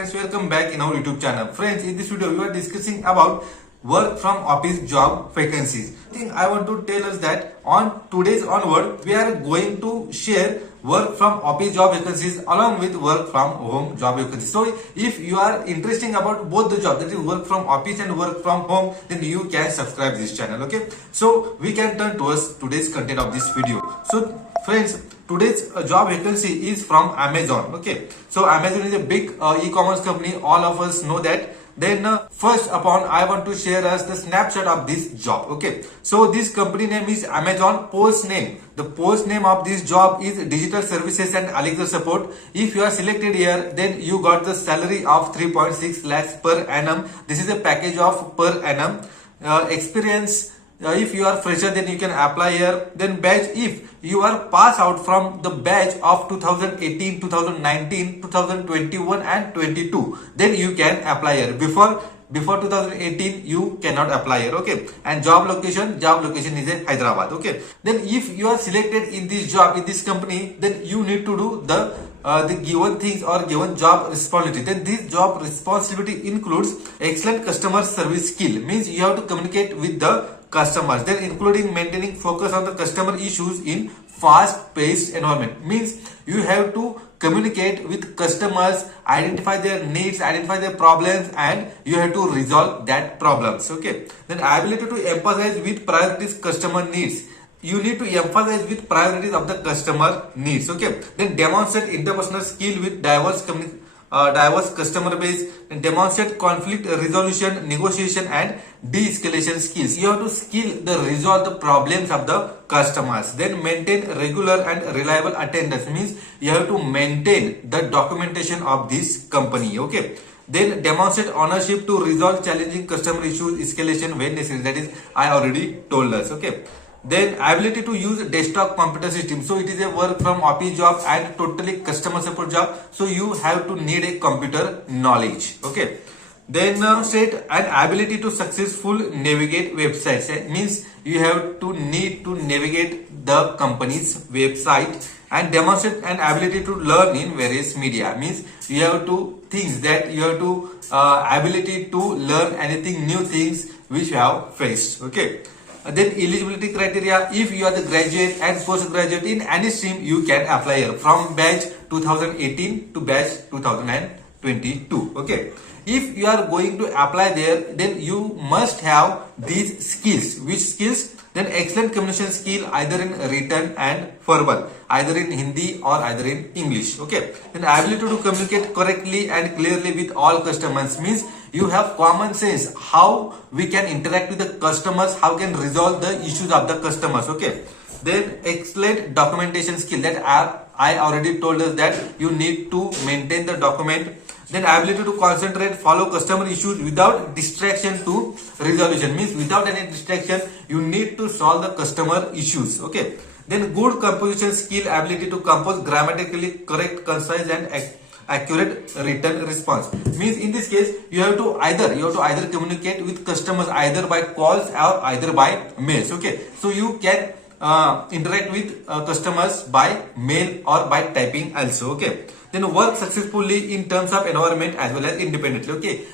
friends, welcome back in our YouTube channel. Friends, in this video we are discussing about work from office job vacancies. I think I want to tell us that on today's onward we are going to share work from office job vacancies along with work from home job vacancies. So if you are interested about both the jobs, that is work from office and work from home, then you can subscribe this channel. Okay, so we can turn towards today's content of this video. So friends, today's job vacancy is from Amazon. Okay, so Amazon is a big e-commerce company, all of us know that. Then first upon I want to share us the snapshot of this job. Okay, so this company name is Amazon. Post name, the post name of this job is digital services and Alexa support. If you are selected here, then you got the salary of 3.6 lakhs per annum. This is a package of per annum. Experience, if you are fresher, then you can apply here. Then batch, if you are pass out from the batch of 2018, 2019, 2021 and 22, then you can apply here. Before 2018 you cannot apply here. Okay, and job location is in Hyderabad. Okay, then if you are selected in this job in this company, then you need to do the given things or given job responsibility. Then this job responsibility includes excellent customer service skill, means you have to communicate with the customers, then including maintaining focus on the customer issues in fast paced environment, means you have to communicate with customers, identify their needs, identify their problems, and you have to resolve that problems. Okay, then ability to emphasize with priorities customer needs, you need to emphasize with priorities of the customer needs. Okay, then demonstrate interpersonal skill with diverse customer base, and demonstrate conflict resolution, negotiation and de-escalation skills. You have to resolve the problems of the customers. Then maintain regular and reliable attendance, means you have to maintain the documentation of this company. Okay, then demonstrate ownership to resolve challenging customer issues, escalation when necessary. That is I already told us. Okay, then ability to use desktop computer system. So it is a work from office job and totally customer support job, so you have to need a computer knowledge. Okay, then state an ability to successful navigate websites. It means you have to need to navigate the company's website, and demonstrate an ability to learn in various media, means you have to things that you have to ability to learn anything new things which you have faced. Okay, then eligibility criteria, if you are the graduate and postgraduate in any stream, you can apply here from batch 2018 to batch 2022. Okay, if you are going to apply there, then you must have these skills. Which skills? Then excellent communication skill, either in written and verbal, either in Hindi or either in English. Okay, then ability to communicate correctly and clearly with all customers, means you have common sense how we can interact with the customers, how can resolve the issues of the customers. Okay, then excellent documentation skill, that I already told us that you need to maintain the document. Then ability to concentrate, follow customer issues without distraction to resolution, means without any distraction you need to solve the customer issues. Okay, then good composition skill, ability to compose grammatically correct, concise and accurate written response, means in this case you have to either communicate with customers either by calls or either by mails. Okay, so you can interact with customers by mail or by typing also. Okay, then work successfully in terms of environment as well as independently. Okay,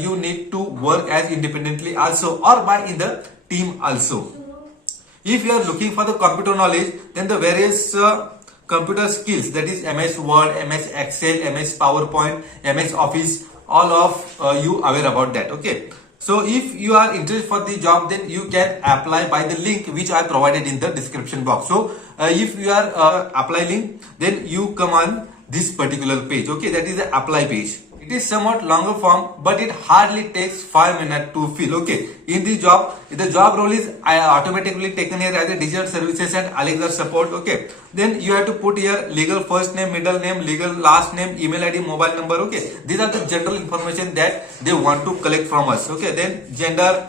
you need to work as independently also or by in the team also. If you are looking for the computer knowledge, then the various computer skills, that is MS Word, MS Excel, MS PowerPoint, MS Office, all of you aware about that. Okay, so if you are interested for the job, then you can apply by the link which I provided in the description box. So if you are apply link, then you come on this particular page. Okay, that is the apply page. It is somewhat longer form, but it hardly takes 5 minutes to fill. Okay, in the job role is automatically taken here as a digital services and Alexa support. Okay, then you have to put here legal first name, middle name, legal last name, email ID, mobile number. Okay, these are the general information that they want to collect from us. Okay, then gender.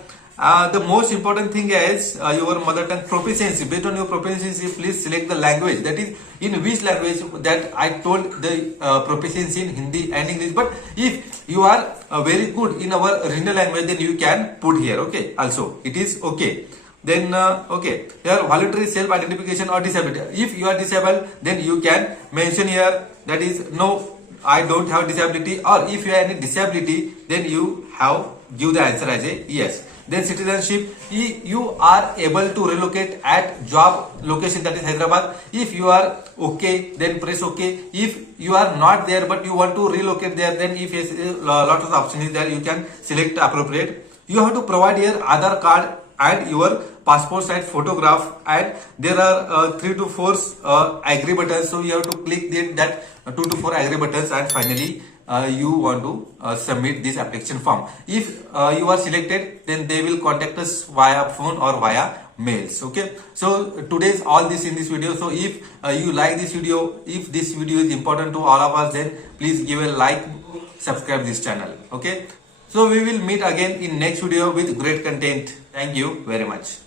The most important thing is your mother tongue proficiency. Based on your proficiency, please select the language. That is in which language, that I told the proficiency in Hindi and English. But if you are very good in our regional language, then you can put here. Okay, also it is okay. Then okay, here voluntary self identification or disability. If you are disabled, then you can mention here, that is no I don't have disability, or if you have any disability, then you have give the answer as a yes. Then citizenship, you are able to relocate at job location, that is Hyderabad. If you are okay, then press okay. If you are not there but you want to relocate there, then if yes, a lot of options is there, you can select appropriate. You have to provide your Aadhaar card and your passport size photograph, and there are 3 to 4 agree buttons, so you have to click that 2 to 4 agree buttons, and finally you want to submit this application form. If you are selected, then they will contact us via phone or via mails. Okay, so today's all this in this video. So if you like this video, if this video is important to all of us, then please give a like, subscribe this channel. Okay, so we will meet again in next video with great content. Thank you very much.